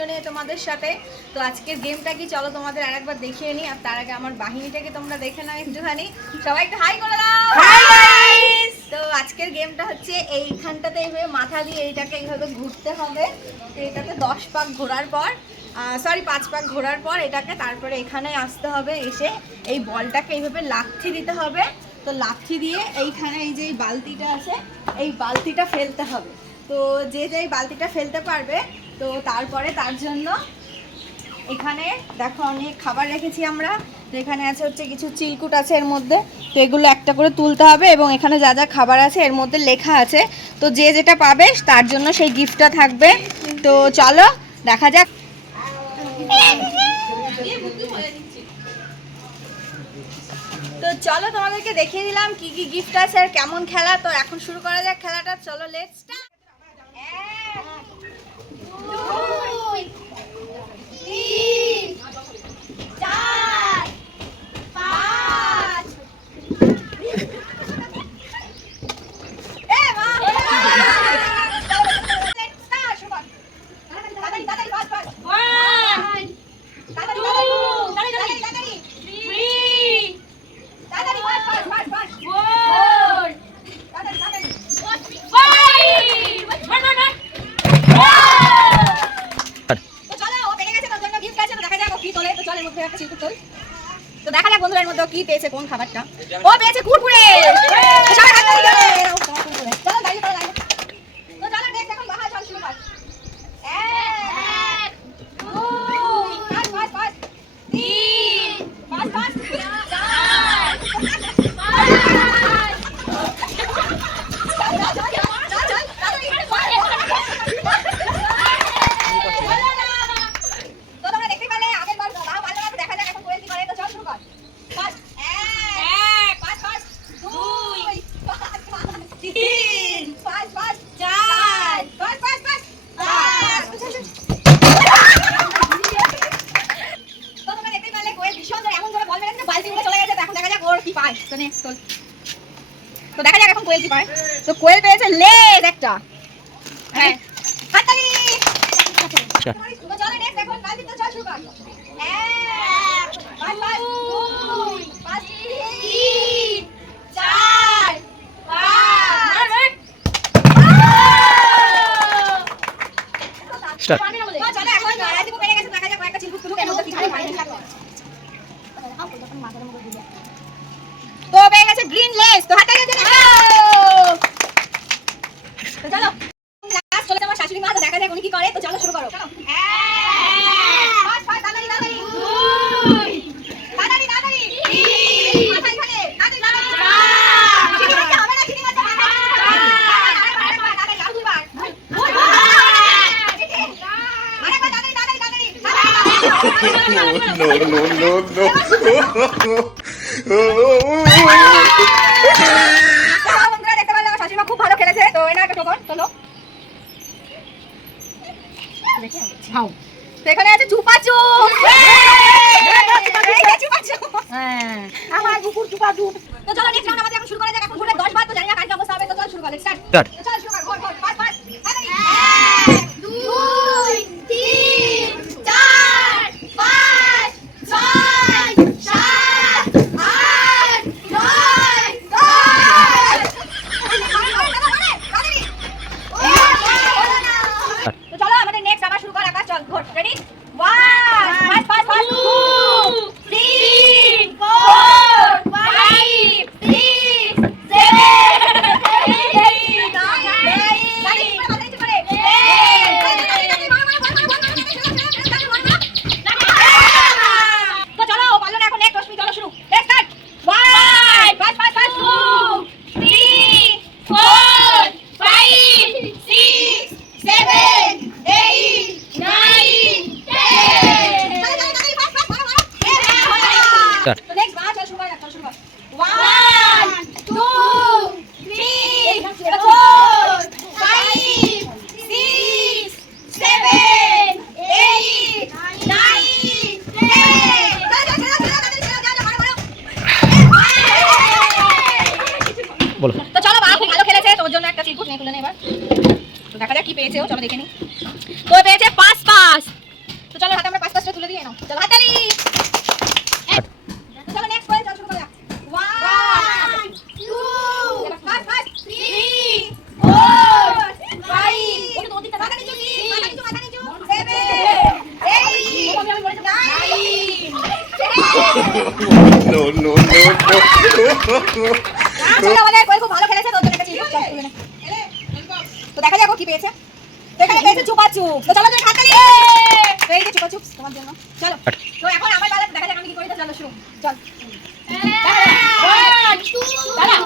Video নিয়ে তোমাদের সাথে। তো আজকের গেমটা কি? চলো তোমাদের আরেকবার দেখিয়ে নিই। আর তার আগে আমার বাহিনীটাকে তোমরা দেখে নাও একটুখানি। সবাই একটু হাই করে দাও। তো আজকের গেমটা হচ্ছে এইখানটাতে এইভাবে মাথা দিয়ে এইটাকে এইভাবে ঘুরতে হবে। তো এটাকে দশ পাক ঘোরার পর সরি পাঁচ পাক ঘোরার পর এটাকে তারপরে এখানে আসতে হবে এসে। এই বলটাকে এইভাবে লাথি দিতে হবে। তো লাথি দিয়ে এইখানে এই যে বালতিটা আছে এই বালতিটা ফেলতে হবে। তো যে যে এই বালতিটা ফেলতে পারবে তো তারপরে তার জন্য এখানে দেখো অনেক খাবার রেখেছি আমরা। এখানে আছে হচ্ছে কিছু চিলকুট আছে এর মধ্যে। তো এগুলো একটা করে তুলতে হবে এবং এখানে যা যা খাবার আছে এর মধ্যে লেখা আছে। তো যে যেটা পাবে তার জন্য সেই গিফটটা থাকবে। তো চলো, দেখা যাক। তো চলো তোমাদেরকে দেখিয়ে দিলাম কি কি গিফট আছে আর কেমন খেলা। তো এখন শুরু করা যাক খেলাটা। চলো লেটস Oh! কি পেয়েছে কোন খাবারটা? ও পেয়েছে কুরকুরে তো সবাই হাত তালি দেবে। ও, তোমার কুরকুরে। চলো দাঁড়িয়ে পড়ো দাঁড়িয়ে তো চলো নেক্সট এখন বাহার চল শুরু কর এক দুই পাঁচ পাঁচ পাঁচ তিন পাঁচ পাঁচ চার চল, চল, চল, চল, তো তোমরা দেখতে পেলে আগের বার বাবা ভালো ভাবে দেখা যাক এখন কোয়েল কি করে তো চল শুরু কর পাঁচ এক পাঁচ পাঁচ দুই পাঁচ পাঁচ তিন পাঁচ পাঁচ চার পাঁচ পাঁচ পাঁচ পাঁচ তো তোমরা দেখতে পেলে কোয়েল ভীষণ জোরে এমন জোরে বল মেরেছে যে বালতি উড়ে চলে গেছে তো এখন দেখা তো নে তো দেখা যাক এখন কোয়েল কি পায় তো কোয়েল পেয়েছে লেজ একটা হ্যাঁ হাততালি আচ্ছা। তো চলো next এখন বালতি তো চল শুরু কর। এক, পাঁচ, পাঁচ, দুই, পাঁচ, তিন, চার, পাঁচ। Start. গ্রিন লেস তো হাততালি দিয়ে তো চলো লাস্ট চলে যাব শাশুড়ি মা তো দেখা যাক উনি কি করে। তো চলো শুরু করো। তাড়াতাড়ি, তাড়াতাড়ি। তাড়াতাড়ি। no, no, no, চলো বন্ধুরা, দেখতে পারলে আমার শাশুড়িমা খুব ভালো খেলেছে তো এনা একটা টোকন চলো এখানে আছে চুপা চুপ আমার কুকুর চুপাচু তো চলো নেক্সট রাউন্ড আমাদের এখন শুরু করা যাক এখন ঘুরে 10 বার তো জানি না কার কি অবস্থা হবে তো চল শুরু করা স্টার্ট Start. চল শুরু কর ঘর ঘর পাঁচ পাঁচ তাড়াতাড়ি এক দুই তিন চার পাঁচ ছয় সাত আট নয় দশ তো চলো আমাদের নেক্সট আবার শুরু কর আকাশ চল স্টার্ট তো চলো ভালো খেলেছে তোর জন্য একটা চিরকুট নিয়ে তুলে নেবার দেখা যাক কি পেয়েছে ও, চলো দেখে নি পেয়েছে পাঁচ পাঁচ। তো চলো, হাতে আমরা পাঁচ পাঁচটা তুলে দিয়ে নাও। চলো হাতালি খুব ভালো খেলেছে তো দেখা যাক কি পেয়েছে। এখানে পেয়েছে চুপাচুপ তো চলো তুমি হাততালি জন্য। চলো। তো এখন আমার পালা দেখা যাক কি করি চলো শুরু। চল। দাদা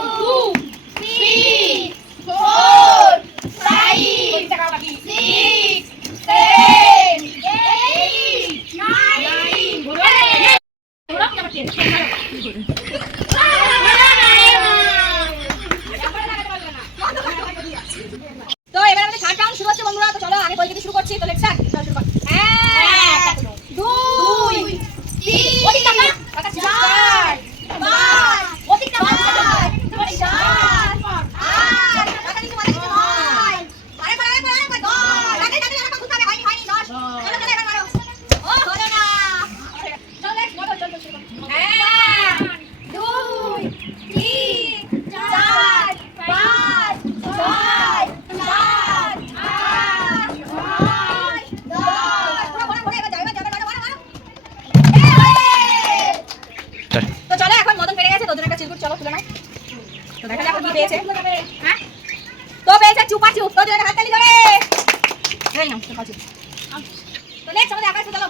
পাচ্ছি তোর জন্য হাততালি ধরে। এই নাও তোর তো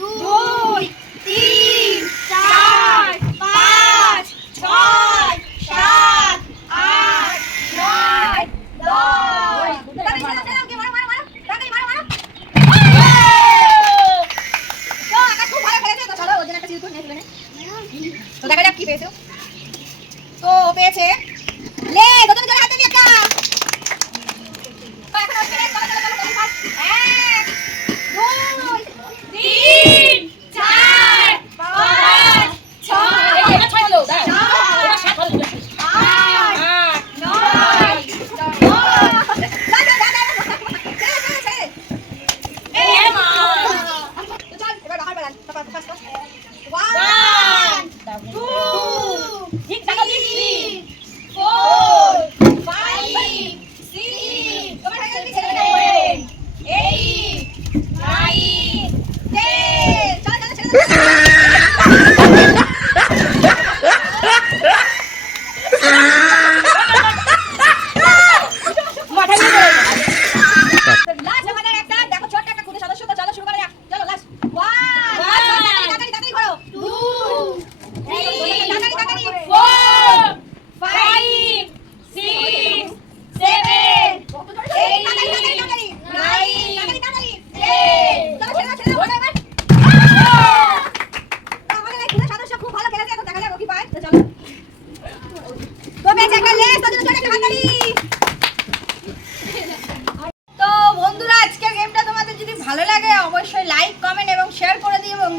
দুই, তিন, চার, পাঁচ, ছয় আট, নয়, দশ। তাড়াতাড়ি খুব ভালো খেলেছে, তো চলো দেখা যাক কি পেয়েছ তো পেয়েছে। লে এখন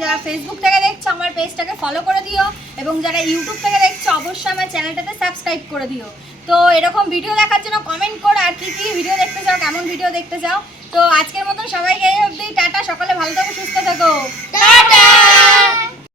যারা ফেসবুক থেকে দেখছ, আমার পেজটাকে ফলো করে দিও এবং যারা ইউটিউব থেকে দেখছ, অবশ্যই আমার চ্যানেলটাতে সাবস্ক্রাইব করে দিও। তো এরকম ভিডিও দেখার জন্য কমেন্ট করো আর কী কী ভিডিও দেখতে চাও কেমন ভিডিও দেখতে চাও তো আজকের মতন সবাইকে এই অবধি, টাটা, সকালে ভালো থাকো, সুস্থ থাকো। টাটা!